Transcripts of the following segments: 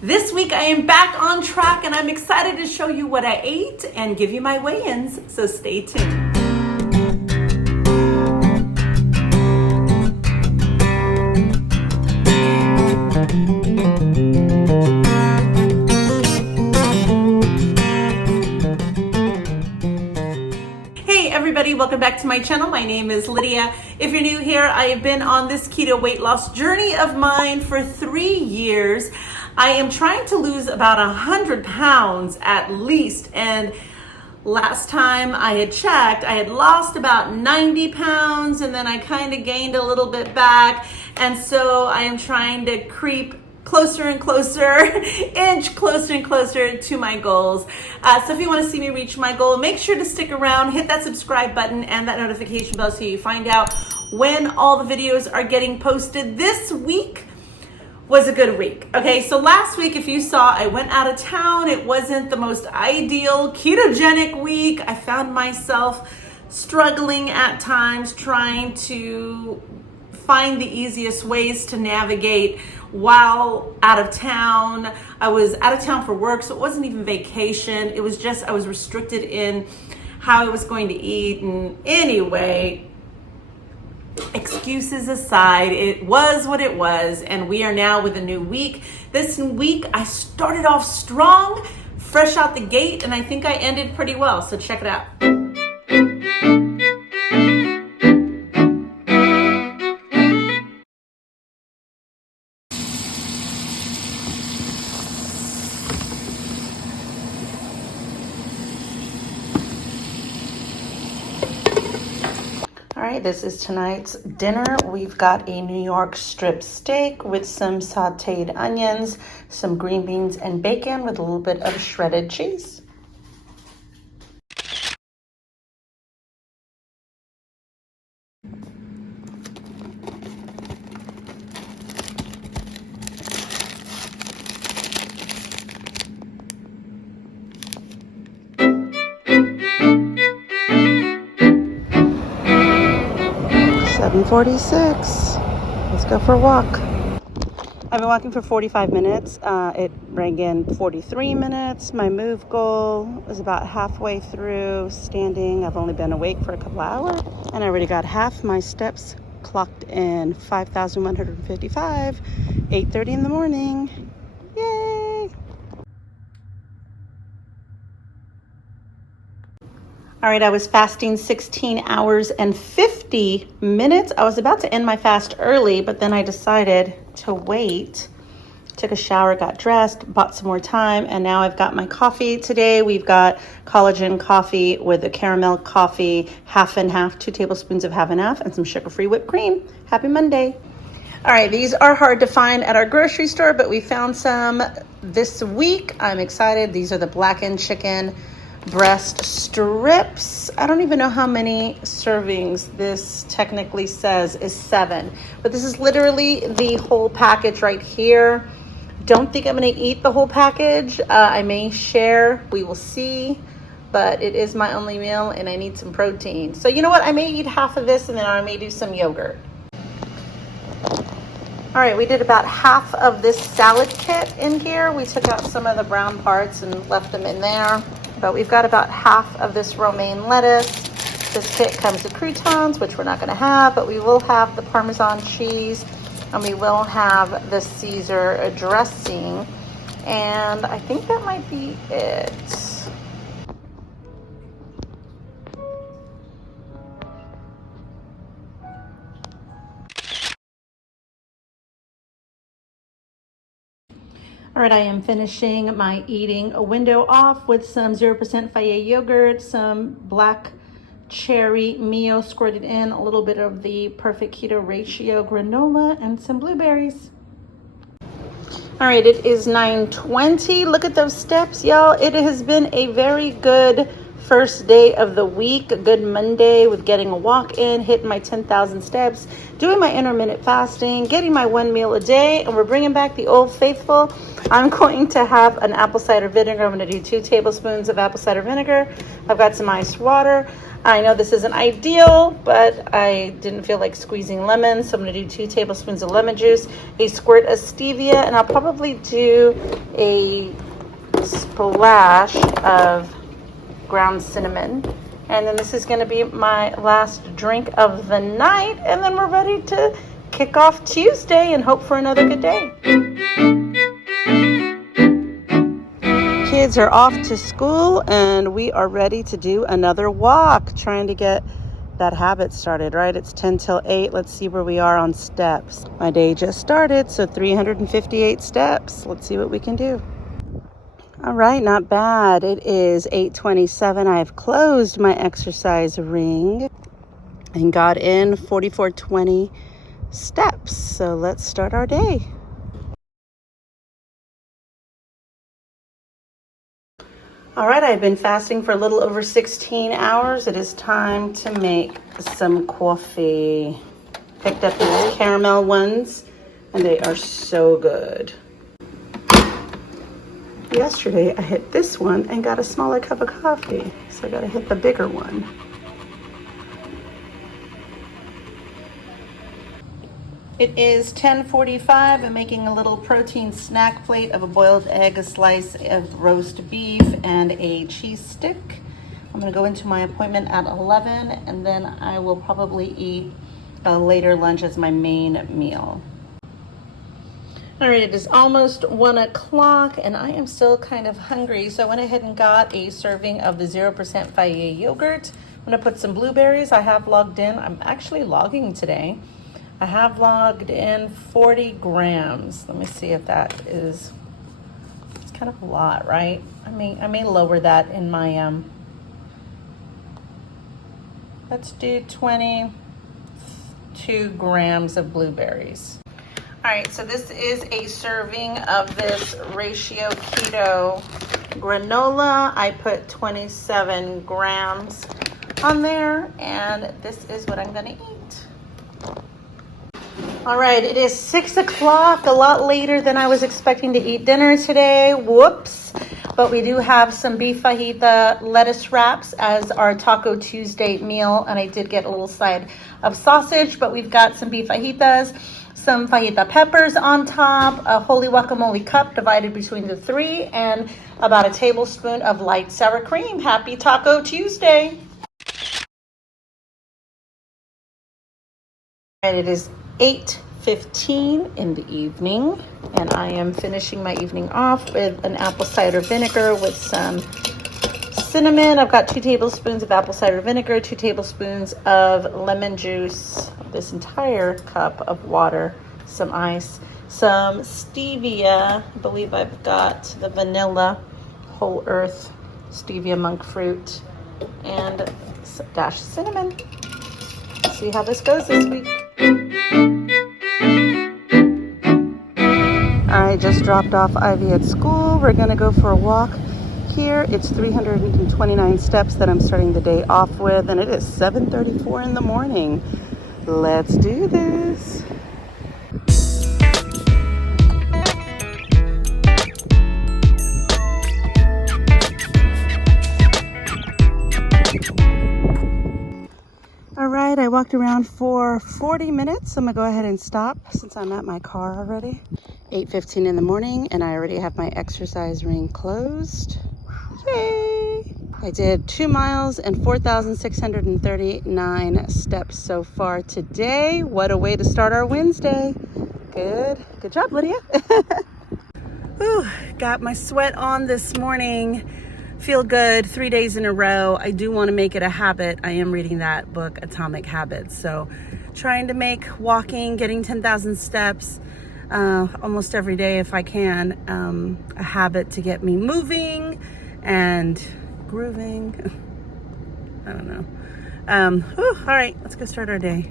This week I am back on track and I'm excited to show you what I ate and give you my weigh-ins, so stay tuned. Hey everybody, welcome back to my channel. My name is Lydia. If you're new here, I have been on this keto weight loss journey of mine for 3 years. I am trying to lose about 100 pounds at least, and last time I had checked, I had lost about 90 pounds and then I kind of gained a little bit back, and so I am trying to creep closer and closer, inch closer and closer to my goals. So if you want to see me reach my goal, make sure to stick around, hit that subscribe button and that notification bell so you find out when all the videos are getting posted. This week was a good week. Okay, so last week, if you saw, I went out of town. It wasn't the most ideal ketogenic week. I found myself struggling at times trying to find the easiest ways to navigate while out of town. I was out of town for work, so it wasn't even vacation. It was just, I was restricted in how I was going to eat. And anyway, excuses aside, it was what it was, and we are now with a new week. This week I started off strong, fresh out the gate, and I think I ended pretty well, so check it out. All right, this is tonight's dinner. We've got a New York strip steak with some sauteed onions, some green beans and bacon with a little bit of shredded cheese. .46. Let's go for a walk. I've been walking for 45 minutes. It rang in 43 minutes. My move goal was about halfway through standing. I've only been awake for a couple hours, and I already got half my steps clocked in 5,155, 8:30 in the morning. Yay! All right, I was fasting 16 hours and 50 minutes. I was about to end my fast early, but then I decided to wait. Took a shower, got dressed, bought some more time, and now I've got my coffee today. We've got Collagen Coffee with a caramel coffee, half and half, 2 tablespoons of half and half, and some sugar-free whipped cream. Happy Monday. All right, these are hard to find at our grocery store, but we found some this week. I'm excited. These are the blackened chicken breast strips. I don't even know how many servings this technically says is 7, but this is literally the whole package right here. Don't think I'm going to eat the whole package. I may share, we will see, but it is my only meal and I need some protein. So you know what? I may eat half of this and then I may do some yogurt. All right, we did about half of this salad kit in here. We took out some of the brown parts and left them in there. But we've got about half of this romaine lettuce. This kit comes with croutons, which we're not going to have, but we will have the Parmesan cheese, and we will have the Caesar dressing. And I think that might be it. All right, I am finishing my eating window off with some 0% Fayet yogurt, some black cherry Mio squirted in, a little bit of the Perfect Keto Ratio granola, and some blueberries. All right, it is 9:20. Look at those steps, y'all. It has been a very good first day of the week, a good Monday with getting a walk in, hitting my 10,000 steps, doing my intermittent fasting, getting my 1 meal a day, and we're bringing back the old faithful. I'm going to have an apple cider vinegar. I'm going to do 2 tablespoons of apple cider vinegar. I've got some iced water. I know this isn't ideal, but I didn't feel like squeezing lemons, so I'm gonna do 2 tablespoons of lemon juice, a squirt of stevia, and I'll probably do a splash of ground cinnamon. And then this is gonna be my last drink of the night, and then we're ready to kick off Tuesday and hope for another good day. Kids are off to school and we are ready to do another walk, trying to get that habit started, right? It's 10 till 8. Let's see where we are on steps. My day just started, so 358 steps. Let's see what we can do. All right, not bad. It is 8:27. I've closed my exercise ring and got in 4420 steps. So let's start our day. All right, I've been fasting for a little over 16 hours. It is time to make some coffee. Picked up these caramel ones, and they are so good. Yesterday, I hit this one and got a smaller cup of coffee, so I gotta hit the bigger one. It is 10:45. I'm making a little protein snack plate of a boiled egg, a slice of roast beef, and a cheese stick. I'm gonna go into my appointment at 11, and then I will probably eat a later lunch as my main meal. All right, it is almost 1 o'clock, and I am still kind of hungry, so I went ahead and got a serving of the 0% Fage yogurt. I'm gonna put some blueberries. I have logged in. I'm actually logging today. I have logged in 40 grams. Let me see if that is, it's kind of a lot, right? I may lower that in my, let's do 22 grams of blueberries. All right, so this is a serving of this Ratio Keto granola. I put 27 grams on there, and this is what I'm gonna eat. All right, it is 6 o'clock, a lot later than I was expecting to eat dinner today. Whoops. But we do have some beef fajita lettuce wraps as our Taco Tuesday meal, and I did get a little side of sausage, but we've got some beef fajitas, some fajita peppers on top, a holy guacamole cup divided between the 3, and about a tablespoon of light sour cream. Happy Taco Tuesday. All right, it is 8:15 in the evening, and I am finishing my evening off with an apple cider vinegar with some cinnamon. I've got 2 tablespoons of apple cider vinegar, 2 tablespoons of lemon juice, this entire cup of water, some ice, some stevia. I believe I've got the vanilla whole earth stevia monk fruit, and a dash of cinnamon. Let's see how this goes this week. I just dropped off Ivy at school. We're gonna go for a walk here. It's 329 steps that I'm starting the day off with, and it is 7:34 in the morning. Let's do this. All right, I walked around for 40 minutes. I'm gonna go ahead and stop since I'm at my car already. 8:15 in the morning, and I already have my exercise ring closed. Yay! I did 2 miles and 4,639 steps so far today. What a way to start our Wednesday. Good job, Lydia. Ooh, got my sweat on this morning. Feel good 3 days in a row. I do want to make it a habit. I am reading that book, Atomic Habits. So trying to make walking, getting 10,000 steps almost every day if I can, a habit to get me moving and grooving. I don't know. All right, let's go start our day.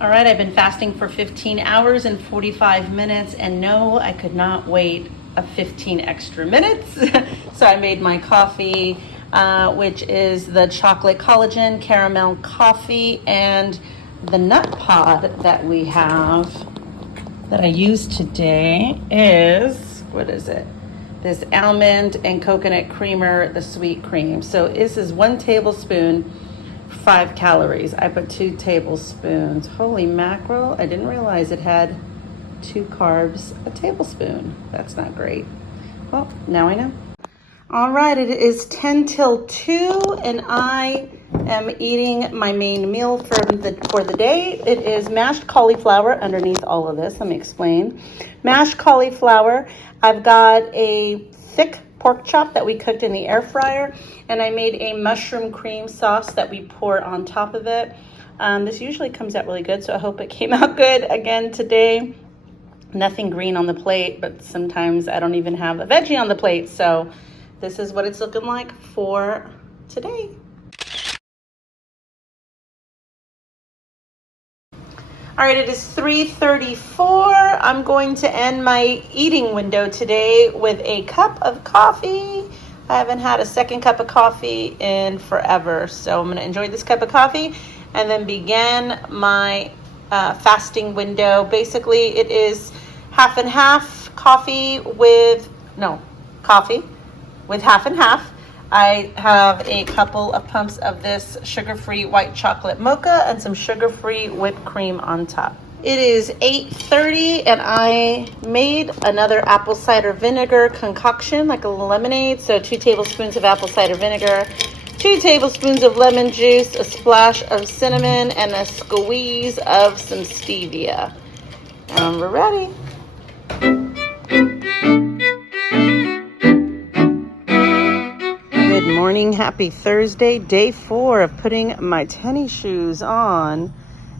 All right, I've been fasting for 15 hours and 45 minutes, and no, I could not wait a 15 extra minutes. So I made my coffee, which is the chocolate collagen caramel coffee, and the nut pod that we have that I used today is, what is it? this almond and coconut creamer, the sweet cream. So this is 1 tablespoon, 5 calories. I put 2 tablespoons. Holy mackerel, I didn't realize it had 2 carbs a tablespoon. That's not great. Well, now I know. All right, it is 10 till 2 and I am eating my main meal for the day. It is mashed cauliflower underneath all of this. Let me explain. Mashed cauliflower. I've got a thick pork chop that we cooked in the air fryer, and I made a mushroom cream sauce that we pour on top of it. This usually comes out really good, so I hope it came out good again today. Nothing green on the plate, but sometimes I don't even have a veggie on the plate, so this is what it's looking like for today. All right, it is 3:34. I'm going to end my eating window today with a cup of coffee. I haven't had a second cup of coffee in forever, so I'm gonna enjoy this cup of coffee and then begin my fasting window. Basically, it is half and half coffee with half and half. I have a couple of pumps of this sugar-free white chocolate mocha and some sugar-free whipped cream on top. It is 8:30 and I made another apple cider vinegar concoction, like a lemonade. So 2 tablespoons of apple cider vinegar, 2 tablespoons of lemon juice, a splash of cinnamon, and a squeeze of some stevia. And we're ready. Good morning, happy Thursday, day 4 of putting my tennis shoes on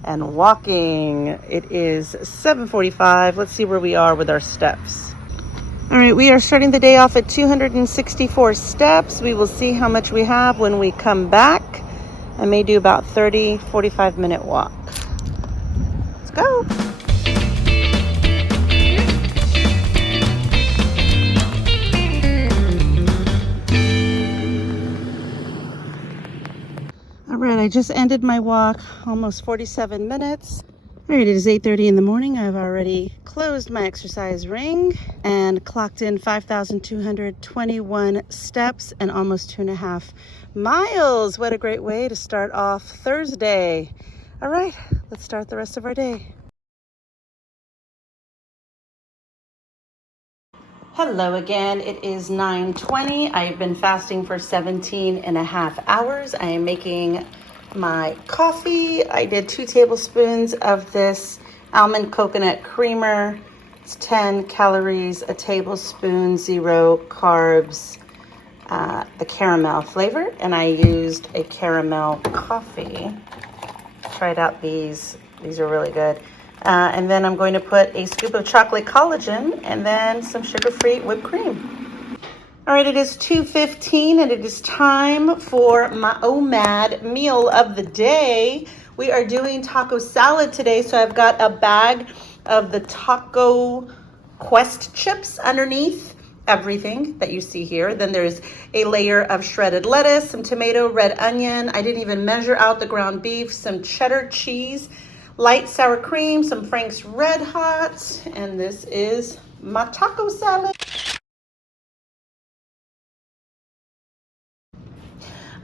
and walking. It is 7:45. Let's see where we are with our steps. All right, we are starting the day off at 264 steps. We will see how much we have when we come back. I may do about 45 minute walk. Let's go. All right, I just ended my walk, almost 47 minutes. All right, it is 8:30 in the morning. I've already closed my exercise ring and clocked in 5,221 steps and almost 2.5 miles. What a great way to start off Thursday. All right, let's start the rest of our day. Hello again, it is 9:20. I have been fasting for 17.5 hours. I am making my coffee. I did 2 tablespoons of this almond coconut creamer. It's 10 calories a tablespoon, 0 carbs, the caramel flavor. And I used a caramel coffee. Tried out these are really good. And then I'm going to put a scoop of chocolate collagen and then some sugar-free whipped cream. All right, it is 2:15 and it is time for my OMAD meal of the day. We are doing taco salad today, so I've got a bag of the Taco Quest chips underneath everything that you see here. Then there's a layer of shredded lettuce, some tomato, red onion. I didn't even measure out the ground beef, some cheddar cheese, light sour cream, some Frank's Red Hot, and this is my taco salad.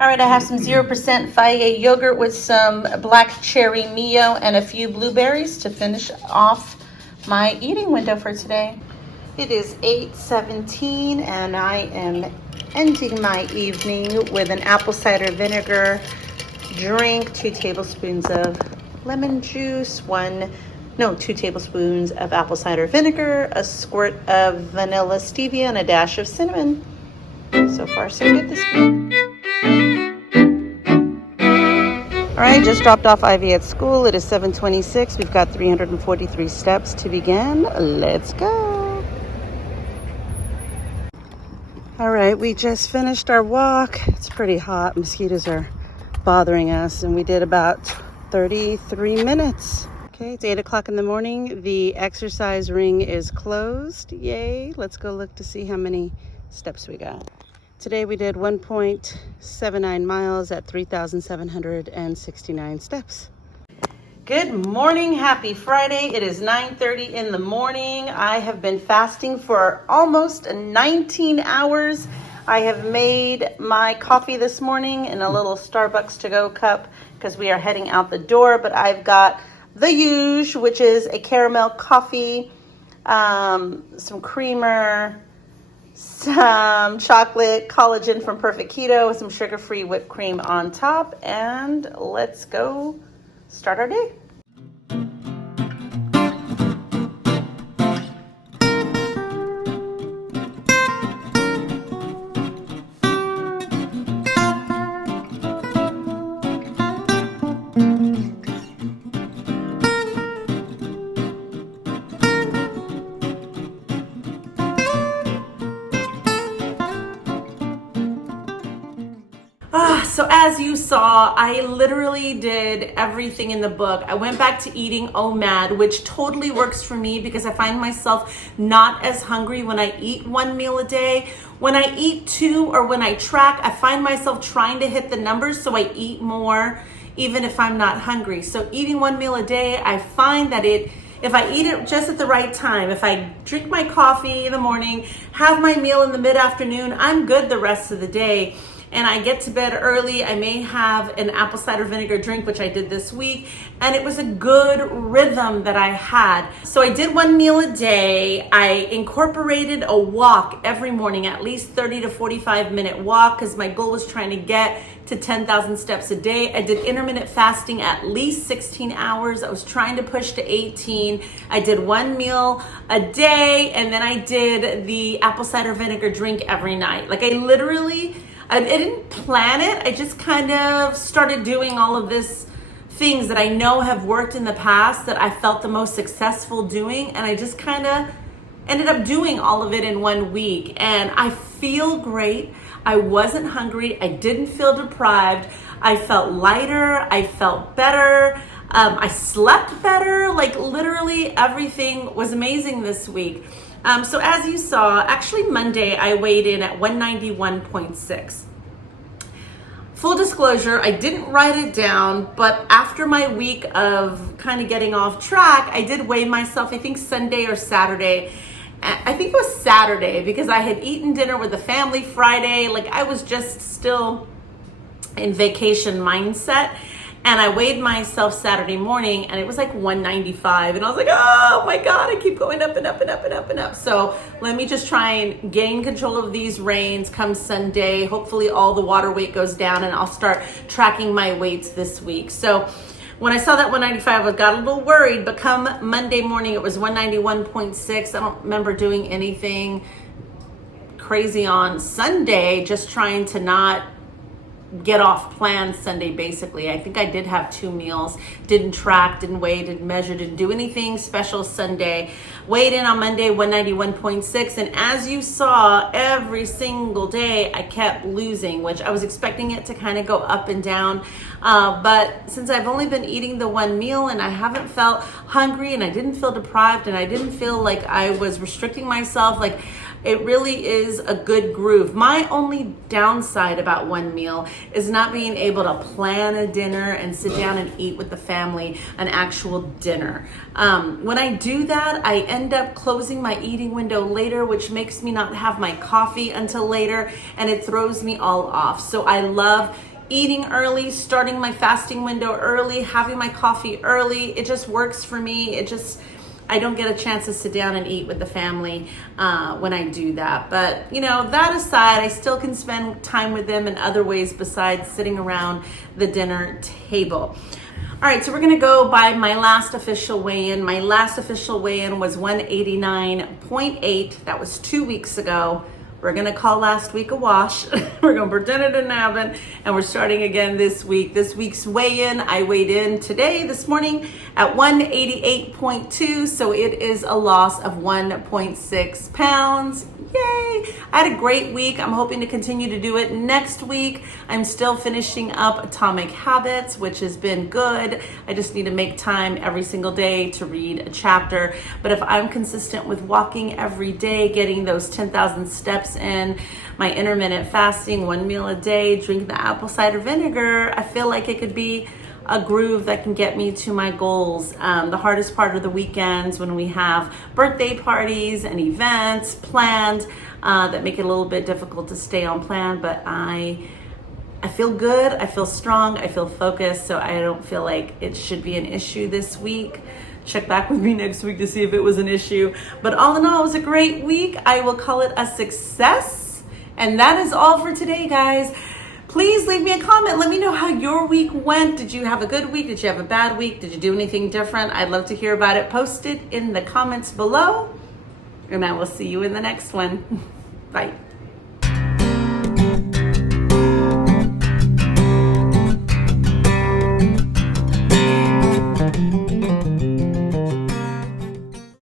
All right, I have some 0% Fage yogurt with some black cherry Mio and a few blueberries to finish off my eating window for today. It is 8:17 and I am ending my evening with an apple cider vinegar drink, 2 tablespoons of lemon juice, 2 tablespoons of apple cider vinegar, a squirt of vanilla stevia, and a dash of cinnamon. So far, so good this week. All right, just dropped off Ivy at school. It is 7:26. We've got 343 steps to begin. Let's go. All right, we just finished our walk. It's pretty hot. Mosquitoes are bothering us, and we did about 33 minutes. Okay, it's 8 o'clock in the morning. The exercise ring is closed. Yay. Let's go look to see how many steps we got. Today we did 1.79 miles at 3,769 steps. Good morning, happy Friday. It is 9:30 in the morning. I have been fasting for almost 19 hours. I have made my coffee this morning in a little Starbucks to-go cup because we are heading out the door, but I've got the usual, which is a caramel coffee, some creamer, some chocolate, collagen from Perfect Keto, some sugar-free whipped cream on top, and let's go start our day. So as you saw, I literally did everything in the book. I went back to eating OMAD, which totally works for me because I find myself not as hungry when I eat one meal a day. When I eat two or when I track, I find myself trying to hit the numbers, so I eat more even if I'm not hungry. So eating one meal a day, I find that if I eat it just at the right time, if I drink my coffee in the morning, have my meal in the mid-afternoon, I'm good the rest of the day. And I get to bed early. I may have an apple cider vinegar drink, which I did this week, and it was a good rhythm that I had. So I did one meal a day. I incorporated a walk every morning, at least 30 to 45 minute walk, because my goal was trying to get to 10,000 steps a day. I did intermittent fasting at least 16 hours. I was trying to push to 18. I did one meal a day, and then I did the apple cider vinegar drink every night. Like I didn't plan it. I just kind of started doing all of this things that I know have worked in the past that I felt the most successful doing. And I just kind of ended up doing all of it in 1 week. And I feel great. I wasn't hungry. I didn't feel deprived. I felt lighter. I felt better. I slept better. Like literally everything was amazing this week. So as you saw, actually Monday I weighed in at 191.6. Full disclosure, I didn't write it down, but after my week of kind of getting off track, I did weigh myself, I think Sunday or Saturday. I think it was Saturday because I had eaten dinner with the family Friday. Like I was just still in vacation mindset. And I weighed myself Saturday morning and it was like 195. And I was like, oh my God, I keep going up and up and up and up and up. So let me just try and gain control of these reins come Sunday. Hopefully all the water weight goes down and I'll start tracking my weights this week. So when I saw that 195, I got a little worried, but come Monday morning, it was 191.6. I don't remember doing anything crazy on Sunday, just trying to not get off plan Sunday basically. I think I did have 2 meals, didn't track, didn't weigh, didn't measure, didn't do anything special Sunday. Weighed in on Monday 191.6, and as you saw, every single day I kept losing, which I was expecting it to kind of go up and down, but since I've only been eating the one meal and I haven't felt hungry and I didn't feel deprived and I didn't feel like I was restricting myself, like it really is a good groove. My only downside about one meal is not being able to plan a dinner and sit down and eat with the family, an actual dinner. When I do that, I end up closing my eating window later, which makes me not have my coffee until later, and it throws me all off. So I love eating early, starting my fasting window early, having my coffee early. It just works for me. I don't get a chance to sit down and eat with the family when I do that. But, that aside, I still can spend time with them in other ways besides sitting around the dinner table. All right, so we're gonna go by my last official weigh-in. My last official weigh-in was 189.8. That was 2 weeks ago. We're gonna call last week a wash. We're gonna pretend it didn't happen, and we're starting again this week. This week's weigh-in, I weighed in this morning at 188.2, so it is a loss of 1.6 pounds. Yay! I had a great week. I'm hoping to continue to do it next week. I'm still finishing up Atomic Habits, which has been good. I just need to make time every single day to read a chapter. But if I'm consistent with walking every day, getting those 10,000 steps in, my intermittent fasting, one meal a day, drinking the apple cider vinegar, I feel like it could be a groove that can get me to my goals. The hardest part of the weekends when we have birthday parties and events planned that make it a little bit difficult to stay on plan, but I feel good, I feel strong, I feel focused, so I don't feel like it should be an issue this week. Check back with me next week to see if it was an issue. But all in all, it was a great week. I will call it a success. And that is all for today, guys. Please leave me a comment. Let me know how your week went. Did you have a good week? Did you have a bad week? Did you do anything different? I'd love to hear about it. Post it in the comments below. And I will see you in the next one. Bye.